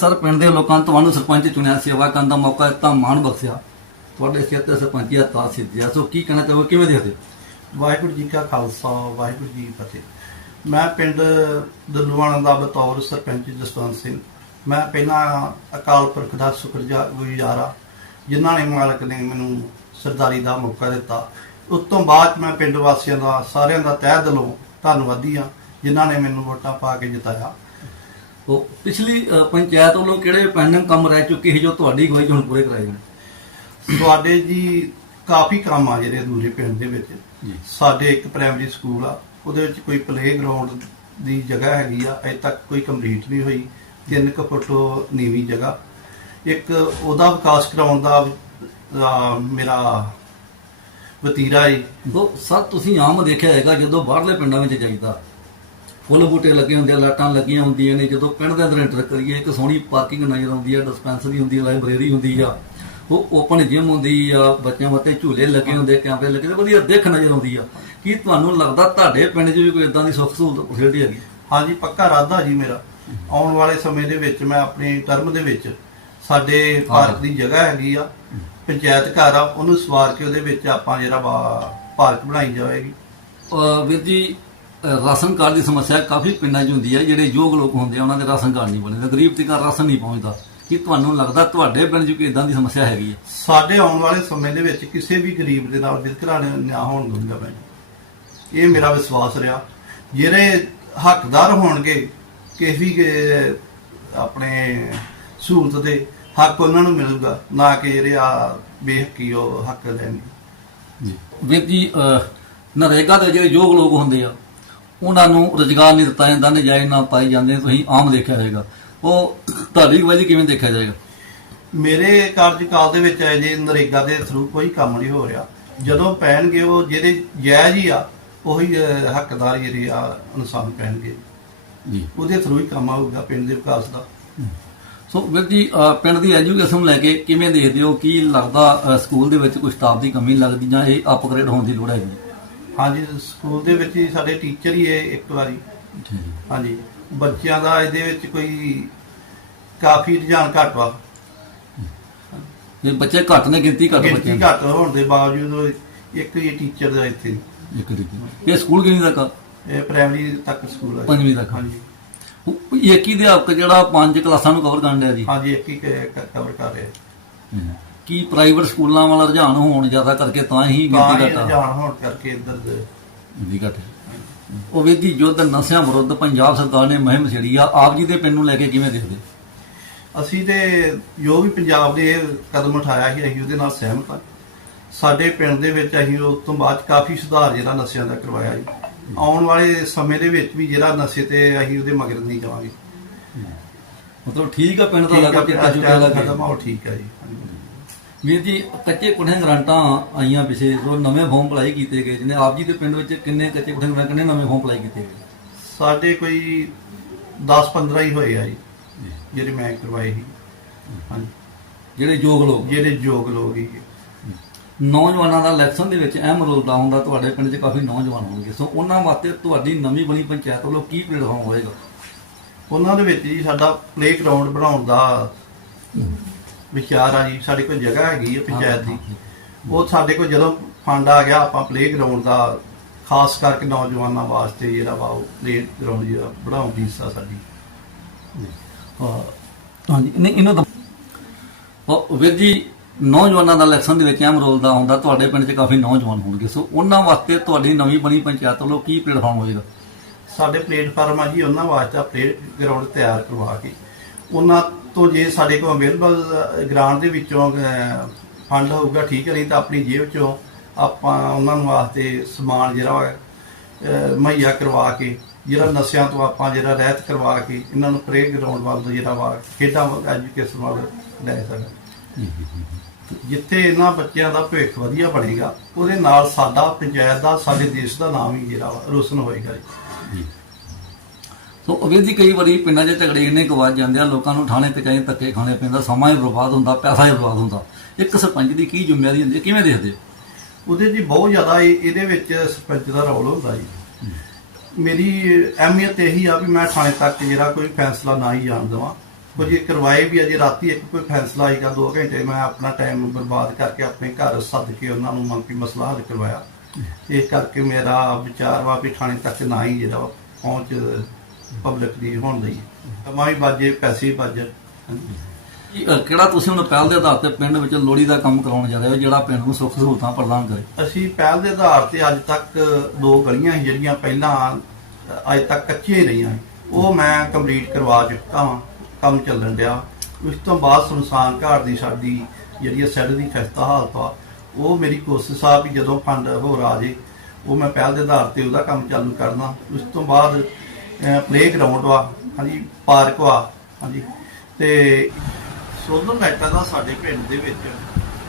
Sir, ਪਿੰਡ ਦੇ ਲੋਕਾਂ ਨੇ ਤੁਹਾਨੂੰ ਸਰਪੰਚ ਚੁਣਿਆ ਸੇਵਾ ਕਰਨ ਦਾ ਮੌਕਾ ਦਿੱਤਾ, ਮਾਣ ਬਖਸ਼ਿਆ। ਤੁਹਾਡੇ ਸਿਰ ਤੇ ਸਰਪੰਚੀ ਦਾ ਤਾਜ ਸਿੱਧਿਆ ਸੋ ਕੀ ਕਹਿਣਾ ਚਾਹੋ ਕਿਵੇਂ ਦੇਖਦੇ ਵਾਹਿਗੁਰੂ ਜੀ ਕਾ ਖਾਲਸਾ, ਵਾਹਿਗੁਰੂ ਜੀ ਕੀ ਫਤਿਹ। ਮੈਂ ਪਿੰਡ ਦਲੂਆਣਾ ਦਾ ਬਤੌਰ ਸਰਪੰਚ ਜਸਵੰਤ ਸਿੰਘ। ਮੈਂ ਪਹਿਲਾਂ ਅਕਾਲ ਪੁਰਖ ਦਾ ਸ਼ੁਕਰਗੁਜ਼ਾਰਾ ਜਿਨ੍ਹਾਂ ਨੇ ਮਾਲਕ ਨੇ ਮੈਨੂੰ ਸਰਦਾਰੀ ਦਾ ਮੌਕਾ ਦਿੱਤਾ। ਉਸ ਤੋਂ ਬਾਅਦ ਮੈਂ ਪਿੰਡ ਵਾਸੀਆਂ ਦਾ, ਸਾਰਿਆਂ ਦਾ ਤਹਿ ਦਿਲੋਂ ਧੰਨਵਾਦੀ ਹਾਂ, ਜਿਨ੍ਹਾਂ ਨੇ ਮੈਨੂੰ ਵੋਟਾਂ ਪਾ ਕੇ ਜਿਤਾਇਆ। ਉਹ ਪਿਛਲੀ ਅ, ਪੰਚਾਇਤ ਵੱਲੋਂ ਕਿਹੜੇ ਪੈਂਡਿੰਗ ਕੰਮ ਰਹਿ ਚੁੱਕੇ ਸੀ ਜੋ ਤੁਹਾਡੀ ਅਗਵਾਈ 'ਚ ਹੁਣ ਪੂਰੇ ਕਰਾਏ ਜਾਣ? ਤੁਹਾਡੇ ਜੀ ਕਾਫੀ ਕੰਮ ਆ ਜਿਹੜੇ ਅਧੂਰੇ ਪਿੰਡ ਦੇ ਵਿੱਚ। ਜੀ। ਸਾਡੇ ਇੱਕ ਪ੍ਰਾਇਮਰੀ ਸਕੂਲ ਆ ਉਹਦੇ ਵਿੱਚ ਕੋਈ ਪਲੇ ਗਰਾਊਂਡ ਦੀ ਜਗ੍ਹਾ ਹੈਗੀ ਆ ਅਜੇ ਤੱਕ ਕੋਈ ਕੰਪਲੀਟ ਨਹੀਂ ਹੋਈ। ਤਿੰਨ ਕੁ ਫੁੱਟ ਉਹ ਨੀਵੀਂ ਜਗ੍ਹਾ। ਇੱਕ ਉਹਦਾ ਵਿਕਾਸ ਕਰਾਉਣ ਦਾ ਮੇਰਾ ਵਤੀਰਾ ਹੈ ਦੋ ਸਰ ਤੁਸੀਂ ਆਮ ਦੇਖਿਆ ਹੈਗਾ ਜਦੋਂ ਬਾਹਰਲੇ ਪਿੰਡਾਂ ਵਿੱਚ ਜਾਈਦਾ ਫੁੱਲ ਬੂਟੇ ਲੱਗੇ ਹੁੰਦੇ ਆ ਲਾਟਾਂ ਲੱਗੀਆਂ ਹੁੰਦੀਆਂ ਨੇ। ਜਦੋਂ ਪਿੰਡ ਦੇ ਅੰਦਰ ਐਂਟਰ ਕਰੀਏ ਇੱਕ ਸੋਹਣੀ ਪਾਰਕਿੰਗ ਨਜ਼ਰ ਆਉਂਦੀ ਆ ਡਿਸਪੈਂਸਰੀ ਹੁੰਦੀ ਆ ਲਾਇਬ੍ਰੇਰੀ ਹੁੰਦੀ ਆ। ਉਹ ਓਪਨ ਜਿਮ ਹੁੰਦੀ ਆ ਬੱਚਿਆਂ ਵਾਸਤੇ ਝੂਲੇ ਲੱਗੇ ਹੁੰਦੇ ਕੈਮਰੇ ਲੱਗੇ ਹੁੰਦੇ ਵਧੀਆ ਦਿੱਖ ਨਜ਼ਰ ਆਉਂਦੀ ਆ। ਕੀ ਤੁਹਾਨੂੰ ਲੱਗਦਾ ਤੁਹਾਡੇ ਪਿੰਡ 'ਚ ਵੀ ਕੋਈ ਇਦਾਂ ਦੀ ਸੁੱਖ ਸਹੂਲਤ ਫੈਸਿਲਿਟੀ ਹੈਗੀ? ਹਾਂਜੀ ਪੱਕਾ ਇਰਾਦਾ ਜੀ ਮੇਰਾ। ਆਉਣ ਵਾਲੇ ਸਮੇਂ ਦੇ ਵਿੱਚ ਮੈਂ ਆਪਣੀ ਟਰਮ ਦੇ ਵਿੱਚ ਸਾਡੇ ਪਾਰਕ ਦੀ ਜਗ੍ਹਾ ਹੈਗੀ ਆ ਪੰਚਾਇਤ ਘਰ ਆ ਉਹਨੂੰ ਸਵਾਰ ਕੇ ਉਹਦੇ ਵਿੱਚ ਆਪਾਂ ਜਿਹੜਾ ਪਾਰਕ ਬਣਾਈ ਜਾਵੇਗੀ। ਵੀਰ ਜੀ ਰਾਸ਼ਨ ਕਾਰਡ ਦੀ ਸਮੱਸਿਆ ਕਾਫੀ ਪਿੰਡਾਂ 'ਚ ਹੁੰਦੀ ਹੈ ਜਿਹੜੇ ਯੋਗ ਲੋਕ ਹੁੰਦੇ ਆ ਉਹਨਾਂ ਦੇ ਰਾਸ਼ਨ ਕਾਰਡ ਨਹੀਂ ਬਣਦੇ। ਗਰੀਬ ਤੱਕ ਰਾਸ਼ਨ ਨਹੀਂ ਪਹੁੰਚਦਾ। ਕੀ ਤੁਹਾਨੂੰ ਲੱਗਦਾ ਤੁਹਾਡੇ ਪਿੰਡ 'ਚ ਕੋਈ ਇਦਾਂ ਦੀ ਸਮੱਸਿਆ ਹੈਗੀ ਹੈ ਸਾਡੇ ਆਉਣ ਵਾਲੇ ਸਮੇਂ ਦੇ ਵਿੱਚ ਕਿਸੇ ਵੀ ਗਰੀਬ ਦੇ ਨਾਲ ਵਿਤਕਰਾ ਨਾ ਹੋਣ ਦੂੰਗਾ ਮੈਂ ਇਹ ਮੇਰਾ ਵਿਸ਼ਵਾਸ ਰਿਹਾ। ਜਿਹੜੇ ਹੱਕਦਾਰ ਹੋਣਗੇ ਕਿਸੇ ਵੀ ਆਪਣੇ ਸਹੂਲਤ ਦੇ ਹੱਕ ਉਹਨਾਂ ਨੂੰ ਮਿਲੂਗਾ ਨਾ ਕਿ ਜਿਹੜੇ ਆ ਬੇਹਕੀ ਉਹ ਹੱਕ ਲੈਣਗੇ। ਜੀ। ਵੀਰ ਜੀ ਨਰੇਗਾ ਦੇ ਜਿਹੜੇ ਯੋਗ ਲੋਕ ਹੁੰਦੇ ਆ ਉਹਨਾਂ ਨੂੰ ਰੁਜ਼ਗਾਰ ਨਹੀਂ ਦਿੱਤਾ ਜਾਂਦਾ ਨਜਾਇਜ਼ ਨਾ ਪਾਏ ਜਾਂਦੇ ਤੁਸੀਂ ਆਮ ਦੇਖਿਆ ਜਾਏਗਾ। ਉਹ ਤੁਹਾਡੀ ਵਜ੍ਹਾ ਕਿਵੇਂ ਦੇਖਿਆ ਜਾਏਗਾ? ਮੇਰੇ ਕਾਰਜਕਾਲ ਦੇ ਵਿੱਚ ਅਜੇ ਨਰੇਗਾ ਦੇ ਥਰੂ ਕੋਈ ਕੰਮ ਨਹੀਂ ਹੋ ਰਿਹਾ। ਜਦੋਂ ਪੈਣਗੇ ਉਹ ਜਿਹੜੇ ਜਾਇਜ਼ ਹੀ ਆ ਉਹੀ ਹੱਕਦਾਰ ਜਿਹੜੇ ਆ ਇਨਸਾਨ ਪੈਣਗੇ। ਜੀ। ਉਹਦੇ ਥਰੂ ਹੀ ਕੰਮ ਆਊਗਾ ਪਿੰਡ ਦੇ ਵਿਕਾਸ ਦਾ। ਸੋ ਵੀਰ ਜੀ ਪਿੰਡ ਦੀ ਐਜੂਕੇਸ਼ਨ ਨੂੰ ਲੈ ਕੇ ਕਿਵੇਂ ਦੇਖਦੇ ਹੋ? ਕੀ ਲੱਗਦਾ ਸਕੂਲ ਦੇ ਵਿੱਚ ਕੋਈ ਸਟਾਫ ਦੀ ਕਮੀ ਲੱਗਦੀ ਜਾਂ ਇਹ ਅਪਗ੍ਰੇਡ ਹੋਣ ਦੀ ਲੋੜ ਹੈਗੀ? ਹਾਂਜੀ ਸਕੂਲ ਦੇ ਵਿੱਚ ਹੀ ਸਾਡੇ ਟੀਚਰ ਹੀ ਇਹ ਇੱਕ ਵਾਰੀ। ਠੀਕ। ਹਾਂਜੀ ਬੱਚਿਆਂ ਦਾ ਇਹਦੇ ਵਿੱਚ ਕੋਈ ਕਾਫੀ ਰੁਝਾਨ ਘੱਟ ਵਾ। ਇਹ ਬੱਚੇ ਘੱਟ ਨੇ ਗਿਣਤੀ ਘੱਟ ਬੱਚਿਆਂ ਗਿਣਤੀ ਘੱਟ ਹੋਣ ਦੇ ਬਾਵਜੂਦ ਇੱਕ ਹੀ ਟੀਚਰ ਦਾ ਇੱਥੇ। ਇੱਕ ਤਰੀਕੇ ਇਹ ਸਕੂਲ ਕਿੰਨੀ ਤੱਕ ਆ? ਇਹ ਪ੍ਰਾਇਮਰੀ ਤੱਕ ਸਕੂਲ ਹੈ ਪੰਜਵੀਂ ਤੱਕ। ਹਾਂਜੀ। ਉਹ ਇੱਕ ਹੀ ਅਧਿਆਪਕ ਜਿਹੜਾ ਪੰਜ ਕਲਾਸਾਂ ਨੂੰ ਕਵਰ ਕਰਨ ਡਿਆ ਜੀ। ਹਾਂਜੀ ਇੱਕ ਹੀ ਕਵਰ ਕਰ ਰਿਹਾ। ਕੀ ਪ੍ਰਾਈਵੇਟ ਸਕੂਲਾਂ ਵਾਲਾ ਰੁਝਾਨ ਹੋਣ ਜ਼ਿਆਦਾ ਕਰਕੇ ਤਾਂ ਹੀ ਤਾਂ ਗਿਣਤੀ ਇਹ ਘਟਾ ਰੁਝਾਨ ਹੋਣ ਕਰਕੇ ਇੱਧਰ ਦੇ। ਜੀ ਘਟ। ਉਹ ਵਿਧੀ ਯੁੱਧ ਨਸ਼ਿਆਂ ਵਿਰੁੱਧ ਪੰਜਾਬ ਸਰਕਾਰ ਨੇ ਮੁਹਿੰਮ ਛੇੜੀ ਆ। ਆਪ ਜੀ ਦੇ ਪਿੰਡ ਨੂੰ ਲੈ ਕੇ ਕਿਵੇਂ ਦੇਖਦੇ? ਅਸੀਂ ਤੇ ਜੋ ਵੀ ਪੰਜਾਬ ਨੇ ਇਹ ਕਦਮ ਉਠਾਇਆ ਸੀ ਅਸੀਂ ਉਹਦੇ ਨਾਲ ਸਹਿਮਤ ਹਾਂ ਸਾਡੇ ਪਿੰਡ ਦੇ ਵਿੱਚ ਅਸੀਂ ਉਸ ਤੋਂ ਬਾਅਦ ਕਾਫੀ ਸੁਧਾਰ ਜਿਹੜਾ ਨਸ਼ਿਆਂ ਦਾ ਕਰਵਾਇਆ ਜੀ ਆਉਣ ਵਾਲੇ ਸਮੇਂ ਦੇ ਵਿੱਚ ਵੀ ਜਿਹੜਾ ਨਸ਼ੇ ਤੇ ਅਸੀਂ ਉਹਦੇ ਮਗਰ ਨਹੀਂ ਜਾਵਾਂਗੇ ਮਤਲਬ ਠੀਕ ਆ ਪਿੰਡ ਦਾ ਠੀਕ ਲੱਗਾ ਹੈ ਚਿੱਟਾ ਚੁੱਕਾ ਲੱਗਾ ਕਦਮ ਉਹ ਠੀਕ ਹੈ ਜੀ। ਵੀਰ ਜੀ ਕੱਚੇ ਕੁੱਠੇ ਗ੍ਰਾਂਟਾਂ ਆਈਆਂ ਪਿਛੇ ਜੋ ਨਵੇਂ ਫਾਰਮ ਅਪਲਾਈ ਕੀਤੇ ਗਏ ਜਿਹਨੇ ਆਪ ਜੀ ਦੇ ਪਿੰਡ ਵਿੱਚ ਕਿੰਨੇ ਕੱਚੇ ਕੁੱਠੇ ਗ੍ਰਾਂਟ ਕਿੰਨੇ ਨਵੇਂ ਫਾਰਮ ਅਪਲਾਈ ਕੀਤੇ ਗਏ? ਸਾਡੇ ਕੋਈ 10-15 ਹੀ ਹੋਏ ਆ ਜੀ ਜਿਹੜੇ ਮੈਂ ਕਰਵਾਏ ਸੀ। ਹਾਂਜੀ। ਜਿਹੜੇ ਯੋਗ ਲੋਕ? ਜਿਹੜੇ ਯੋਗ ਲੋਕ ਹੀ। ਨੌਜਵਾਨਾਂ ਦਾ ਇਲੈਕਸ਼ਨ ਦੇ ਵਿੱਚ ਅਹਿਮ ਰੋਲ ਅਦਾ ਹੁੰਦਾ ਤੁਹਾਡੇ ਪਿੰਡ 'ਚ ਕਾਫੀ ਨੌਜਵਾਨ ਹੋਣਗੇ। ਸੋ ਉਹਨਾਂ ਵਾਸਤੇ ਤੁਹਾਡੀ ਨਵੀਂ ਬਣੀ ਪੰਚਾਇਤ ਵੱਲੋਂ ਕੀ ਪਲੇਟਫਾਰਮ ਹੋਏਗਾ ਉਹਨਾਂ ਦੇ ਵਿੱਚ ਜੀ ਸਾਡਾ ਪਲੇ ਗਰਾਊਂਡ ਬਣਾਉਣ ਦਾ ਵਿਚਾਰ ਆ ਜੀ ਸਾਡੇ ਕੋਲ ਜਗ੍ਹਾ ਹੈਗੀ ਹੈ ਪੰਚਾਇਤ ਦੀ। ਉਹ ਸਾਡੇ ਕੋਲ ਜਦੋਂ ਫੰਡ ਆ ਗਿਆ ਆਪਾਂ ਪਲੇ ਗਰਾਊਂਡ ਦਾ ਖਾਸ ਕਰਕੇ ਨੌਜਵਾਨਾਂ ਵਾਸਤੇ ਜਿਹੜਾ ਵਾ ਉਹ ਪਲੇ ਗਰਾਊਂਡ ਜਿਹੜਾ ਬਣਾਉਣ ਦੀ ਇੱਛਾ ਸਾਡੀ। ਹਾਂ। ਹਾਂਜੀ ਨਹੀਂ ਇਹਨਾਂ ਦਾ ਉਹ ਵੀਰ ਜੀ ਨੌਜਵਾਨਾਂ ਦਾ ਇਲੈਕਸ਼ਨ ਦੇ ਵਿੱਚ ਅਹਿਮ ਰੋਲ ਦਾ ਹੁੰਦਾ ਤੁਹਾਡੇ ਪਿੰਡ 'ਚ ਕਾਫੀ ਨੌਜਵਾਨ ਹੋਣਗੇ। ਸੋ ਉਹਨਾਂ ਵਾਸਤੇ ਤੁਹਾਡੀ ਨਵੀਂ ਬਣੀ ਪੰਚਾਇਤ ਵੱਲੋਂ ਕੀ ਪਲੇਟਫਾਰਮ ਹੋਏਗਾ? ਸਾਡੇ ਪਲੇਟਫਾਰਮ ਆ ਜੀ ਉਹਨਾਂ ਵਾਸਤੇ ਪਲੇ ਗਰਾਊਂਡ ਤਿਆਰ ਕਰਵਾ ਕੇ ਉਹਨਾਂ ਤੋਂ ਜੇ ਸਾਡੇ ਕੋਲ ਅਵੇਲੇਬਲ ਗ੍ਰਾਂਟ ਦੇ ਵਿੱਚੋਂ ਫੰਡ ਹੋਊਗਾ ਠੀਕ ਹੈ ਨਹੀਂ ਤਾਂ ਆਪਣੀ ਜੇਬ ਚੋਂ ਆਪਾਂ ਉਹਨਾਂ ਨੂੰ ਵਾਸਤੇ ਸਮਾਨ ਜਿਹੜਾ ਵਾ, ਮੁਹੱਈਆ ਕਰਵਾ ਕੇ ਜਿਹੜਾ ਨਸ਼ਿਆਂ ਤੋਂ ਆਪਾਂ ਜਿਹੜਾ ਰਹਿਤ ਕਰਵਾ ਕੇ ਇਹਨਾਂ ਨੂੰ ਪਲੇ ਗਰਾਊਂਡ ਵੱਲ ਜਿਹੜਾ ਵਾ ਖੇਡਾਂ ਐਜੂਕੇਸ਼ਨ ਵੱਲ ਲੈ ਸਕਣ। ਜਿੱਥੇ ਇਹਨਾਂ ਬੱਚਿਆਂ ਦਾ ਭਵਿੱਖ ਵਧੀਆ ਬਣੇਗਾ ਉਹਦੇ ਨਾਲ ਸਾਡਾ ਪੰਚਾਇਤ ਦਾ ਸਾਡੇ ਦੇਸ਼ ਦਾ ਨਾਮ ਹੀ ਜਿਹੜਾ ਵਾ ਰੋਸ਼ਨ ਹੋਏਗਾ ਜੀ। ਸੋ ਜੀ ਕਈ ਵਾਰੀ ਪਿੰਡਾਂ 'ਚ ਝਗੜੇ ਇੰਨੇ ਕੁ ਵੱਜ ਜਾਂਦੇ ਆ ਲੋਕਾਂ ਨੂੰ ਥਾਣੇ ਤੇ ਚਾਹੇ ਧੱਕੇ ਖਾਣੇ ਪੈਂਦਾ ਸਮਾਂ ਹੀ ਬਰਬਾਦ ਹੁੰਦਾ ਪੈਸਾ ਹੀ ਬਰਬਾਦ ਹੁੰਦਾ। ਇੱਕ ਸਰਪੰਚ ਦੀ ਕੀ ਜ਼ਿੰਮੇਵਾਰੀ ਹੁੰਦੀ ਹੈ ਕਿਵੇਂ ਦੇਖਦੇ ਹੋ? ਉਹਦੇ ਜੀ ਬਹੁਤ ਜ਼ਿਆਦਾ ਇਹ- ਇਹਦੇ ਵਿੱਚ ਸਰਪੰਚ ਦਾ ਰੋਲ ਹੁੰਦਾ ਜੀ। ਮੇਰੀ ਅਹਿਮੀਅਤ ਇਹੀ ਆ ਵੀ ਮੈਂ ਥਾਣੇ ਤੱਕ ਜਿਹੜਾ ਕੋਈ ਫੈਸਲਾ ਨਾ ਹੀ ਜਾਣ ਦੇਵਾਂ। ਕੁਝ ਕਰਵਾਏ ਵੀ ਅਜੇ ਰਾਤੀ ਇੱਕ ਕੋਈ ਫੈਸਲਾ ਆਏਗਾ 2 ਘੰਟੇ ਮੈਂ ਆਪਣਾ ਟਾਈਮ ਬਰਬਾਦ ਕਰਕੇ ਆਪਣੇ ਘਰ ਸੱਦ ਕੇ ਉਹਨਾਂ ਨੂੰ ਮੰਗ ਕੇ ਮਸਲਾ ਹੱਲ ਕਰਵਾਇਆ। ਇਸ ਕਰਕੇ ਮੇਰਾ ਵਿਚਾਰ ਵਾ ਵੀ ਥਾਣੇ ਤੱਕ ਨਾ ਹੀ ਜਿਹੜਾ ਪਹੁੰਚ ਪਬਲਿਕ ਦੀ ਹੋਣ ਲਈ। ਕਮਾਈ ਬਾਜੇ ਪੈਸੇ ਅ, ਕਿਹੜਾ ਤੁਸੀਂ ਹੁਣ ਪਹਿਲ ਦੇ ਆਧਾਰ ਤੇ ਪਿੰਡ ਵਿੱਚ ਲੋੜੀ ਦਾ ਕੰਮ ਕਰਾਉਣ ਜਾ ਰਹੇ ਹੋ ਜਿਹੜਾ ਪਿੰਡ ਨੂੰ ਸੁੱਖ ਸਹੂਲਤਾਂ ਪ੍ਰਦਾਨ ਕਰੇ? ਅਸੀਂ ਪਹਿਲ ਦੇ ਆਧਾਰ ਤੇ ਅੱਜ ਤੱਕ ਦੋ ਗਲੀਆਂ ਸੀ ਜਿਹੜੀਆਂ ਪਹਿਲਾਂ ਅੱਜ ਤੱਕ ਕੱਚੀਆਂ ਹੀ ਰਹੀਆਂ ਉਹ ਮੈਂ ਕੰਪਲੀਟ ਕਰਵਾ ਚੁੱਕਾ ਹਾਂ ਕੰਮ ਚੱਲਣ ਡਿਆ। ਉਸ ਤੋਂ ਬਾਅਦ ਸੁਨਸਾਨ ਘਾਟ ਦੀ ਸਾਡੀ ਜਿਹੜੀ ਸੈੱਡ ਦੀ ਖਸਤਾ ਹਾਲਤ ਆ ਉਹ ਮੇਰੀ ਕੋਸ਼ਿਸ਼ ਆ ਵੀ ਜਦੋਂ ਫੰਡ ਹੋਰ ਆ ਜੇ ਉਹ ਮੈਂ ਪਹਿਲ ਦੇ ਆਧਾਰ ਤੇ ਉਹਦਾ ਕੰਮ ਚਾਲੂ ਕਰਨਾ। ਉਸ ਤੋਂ ਬਾਅਦ ਪਲੇ ਗਰਾਊਂਡ ਵਾ ਹਾਂਜੀ ਪਾਰਕ ਵਾ ਹਾਂਜੀ। ਤੇ ਸੋਲਰ ਲਾਈਟਾਂ ਦਾ ਸਾਡੇ ਪਿੰਡ ਦੇ ਵਿੱਚ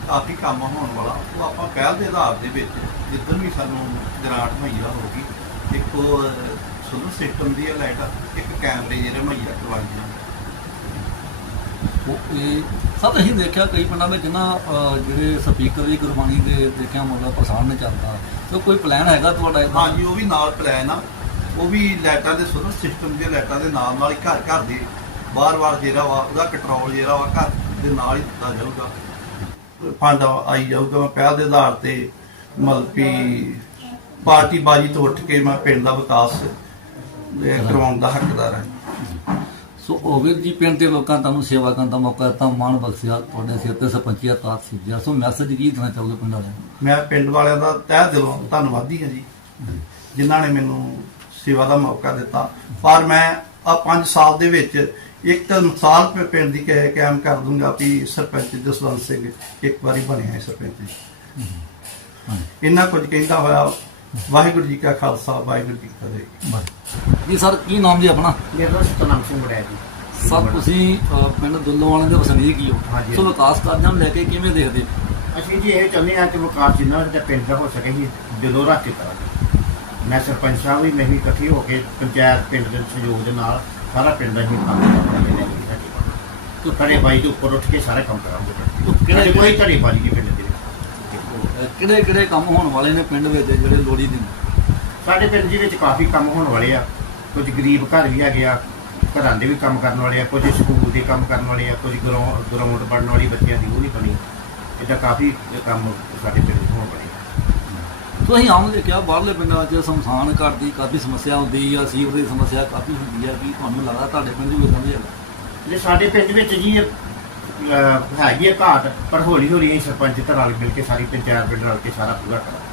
ਕਾਫੀ ਕੰਮ ਹੋਣ ਵਾਲਾ। ਉਹ ਆਪਾਂ ਪਹਿਲ ਦੇ ਆਧਾਰ ਦੇ ਵਿੱਚ ਜਿੱਦਣ ਵੀ ਸਾਨੂੰ ਗ੍ਰਾਂਟ ਮੁਹੱਈਆ ਹੋਗੀ ਇੱਕ ਉਹ ਸੋਲਰ ਸਿਸਟਮ ਦੀ ਲਾਈਟ ਇੱਕ ਕੈਮਰੇ ਜਿਹੜੇ ਮੁਹੱਈਆ ਕਰਵਾਏ ਜਾਣ ਉਹ ਇਹ ਸਭ ਅਸੀਂ ਦੇਖਿਆ ਕਈ ਪਿੰਡਾਂ ਵਿੱਚ ਨਾ ਜਿਹੜੇ ਸਪੀਕਰ ਵੀ ਗੁਰਬਾਣੀ ਦੇ ਦੇਖਿਆ ਮਤਲਬ ਪ੍ਰਸਾਰਣ ਚੱਲਦਾ। ਤੇ ਕੋਈ ਪਲਾਨ ਹੈਗਾ ਤੁਹਾਡਾ ਇਹਦਾ? ਹਾਂਜੀ ਉਹ ਵੀ ਨਾਲ ਪਲਾਨ ਆ। ਉਹ ਵੀ ਲਾਈਟਾਂ ਦੇ ਸੋਲਰ ਸਿਸਟਮ ਦੇ ਲਾਈਟਾਂ ਦੇ ਨਾਲ ਨਾਲ ਹੀ ਘਰ ਘਰ ਦੇ ਬਾਰ-ਬਾਰ ਜਿਹੜਾ ਵਾ ਉਹਦਾ ਕੰਟਰੋਲ ਜਿਹੜਾ ਵਾ ਘਰ ਦੇ ਨਾਲ ਹੀ ਦਿੱਤਾ ਜਾਊਗਾ। ਫੰਡ ਆਈ ਜਾਊਗਾ ਮੈਂ ਪਹਿਲ ਦੇ ਆਧਾਰ ਤੇ ਕਿ ਪਾਰਟੀ ਬਾਜੀ ਤੋਂ ਉੱਠ ਕੇ ਮੈਂ ਪਿੰਡ ਦਾ ਵਿਕਾਸ ਕਰਵਾਉਣ ਦਾ ਹੱਕਦਾਰ ਹਾਂ। ਸੋ ਉਹ ਵੀਰ ਜੀ ਪਿੰਡ ਦੇ ਲੋਕਾਂ ਤੁਹਾਨੂੰ ਸੇਵਾ ਕਰਨ ਦਾ ਮੌਕਾ ਦਿੱਤਾ ਮਾਣ ਬਖਸ਼ਿਆ ਤੁਹਾਡੇ ਸਿਰ ਤੇ ਸਰਪੰਚੀਆ ਤਾਤ ਸੀ ਜਿਆ ਸੋ ਮੈਸੇਜ ਕੀ ਦੇਣਾ ਚਾਹੋਗੇ ਪਿੰਡ ਵਾਲਿਆਂ ਨੂੰ? ਮੈਂ ਪਿੰਡ ਵਾਲਿਆਂ ਦਾ ਤਹਿ ਦਿਲੋਂ ਧੰਨਵਾਦੀ ਹਾਂ ਜੀ ਜਿਨ੍ਹਾਂ ਨੇ ਮੈਨੂੰ ਸੇਵਾ ਦਾ ਮੌਕਾ ਦਿੱਤਾ। ਪਰ ਮੈਂ ਆ 5 ਸਾਲ ਦੇ ਵਿੱਚ ਇੱਕ ਮਿਸਾਲ ਪ- ਪਿੰਡ ਦੀ ਕਹਿ ਕਾਇਮ ਕਰ ਦੂੰਗਾ ਵੀ ਸਰਪੰਚ ਜਸਵੰਤ ਸਿੰਘ ਇੱਕ ਵਾਰੀ ਬਣਿਆ ਹੈ ਸਰਪੰਚ। ਇੰਨਾ ਕੁਝ ਕਹਿੰਦਾ ਹੋਇਆ ਵਾਹਿਗੁਰੂ ਜੀ ਕਾ ਖਾਲਸਾ ਵਾਹਿਗੁਰੂ ਜੀ ਕੀ ਫਤਿਹ। ਜੀ ਸਰ ਕੀ ਨਾਮ ਜੀ ਆਪਣਾ? ਮੇਰਾ ਨਾਮ ਸਤਨਾਮ ਸਿੰਘ ਬੜਿਆ ਜੀ। ਸਰ ਤੁਸੀਂ ਪਿੰਡ ਦੁੱਲੋਵਾਲੇ ਦੇ ਵਸਨੀਕ ਹੀ ਹੋ। ਹਾਂਜੀ। ਸੋ ਵਿਕਾਸ ਕਾਰਜਾਂ ਨੂੰ ਲੈ ਕੇ ਕਿਵੇਂ ਦੇਖਦੇ? ਅਸੀਂ ਜੀ ਇਹ ਚਾਹੁੰਦੇ ਹਾਂ ਕਿ ਵਿਕਾਸ ਜਿੰਨਾ ਸਾਡੇ ਪਿੰਡ ਦਾ ਹੋ ਸਕੇ ਜੀ ਦਿਲੋਂ ਰੱਖ ਕੇ ਕਰਾਂਗੇ। ਮੈਂ ਸਰਪੰਚ ਸਾਹਿਬ ਵੀ ਮੈਂ ਵੀ ਇਕੱਠੇ ਹੋ ਕੇ ਪੰਚਾਇਤ ਪਿੰਡ ਦੇ ਸਹਿਯੋਗ ਦੇ ਨਾਲ ਸਾਰਾ ਪਿੰਡ ਦਾ ਹੀ ਕੰਮ ਕਰਾਂਗੇ ਨੇ ਤੋ ਖੜੇ ਬਾਈ ਦੇ ਉੱਪਰ ਉੱਠ ਕੇ ਸਾਰੇ ਕੰਮ ਕਰਾਂਗੇ। ਤੋ ਕਿਹੜੇ- ਕੋਈ ਧੜੀ ਬਾਜੀ ਨਹੀਂ ਪਿੰਡ ਦੇ ਕਿਹੜੇ ਕਿਹੜੇ ਕੰਮ ਹੋਣ ਵਾਲੇ ਨੇ ਪਿੰਡ ਵਿੱਚ ਜਿਹੜੇ ਲੋੜੀ ਦੇ? ਸਾਡੇ ਪਿੰਡ ਦੇ ਵਿੱਚ ਕਾਫੀ ਕੰਮ ਹੋਣ ਵਾਲੇ ਆ। ਕੁਝ ਗਰੀਬ ਘਰ ਵੀ ਹੈਗੇ ਆ ਘਰਾਂ ਦੇ ਵੀ ਕੰਮ ਕਰਨ ਵਾਲੇ ਆ ਕੁਝ ਸਕੂਲ ਦੇ ਕੰਮ ਕਰਨ ਵਾਲੇ ਆ ਕੁਝ ਗਰਾਊਂਡ ਬਣਨ ਵਾਲੀ ਬੱਚਿਆਂ ਦੀ ਉਹ ਵੀ ਬਣੀ। ਇਦਾਂ ਕਾਫੀ ਕੰਮ ਸਾਡੇ ਪਿੰਡ 'ਚ ਅਸੀਂ ਆਮ ਦੇਖਿਆ ਬਾਹਰਲੇ ਪਿੰਡਾਂ 'ਚ ਸਮਸਾਨ ਘਾਟ ਦੀ ਕਾਫੀ ਸਮੱਸਿਆ ਹੁੰਦੀ ਆ ਸੀਵਰ ਦੀ ਸਮੱਸਿਆ ਕਾਫੀ ਹੁੰਦੀ ਆ ਵੀ ਤੁਹਾਨੂੰ ਲੱਗਦਾ ਤੁਹਾਡੇ ਪਿੰਡ 'ਚ ਵੀ ਇਦਾਂ ਦੀ ਹੈਗਾ ਜੇ ਸਾਡੇ ਪਿੰਡ ਵਿੱਚ ਜੀ ਇਹ, ਅਹ, ਹੈਗੀ ਹੈ ਘਾਟ ਪਰ ਹੌਲੀ ਹੌਲੀ ਅਸੀਂ ਸਰਪੰਚ ਤਾਂ ਰਲ ਮਿਲ ਕੇ ਸਾਰੀ ਪੰਚਾਇਤ ਪਿੰਡ ਰਲ ਕੇ ਸਾਰਾ ਪੂਰਾ ਕਰਾਂਗੇ।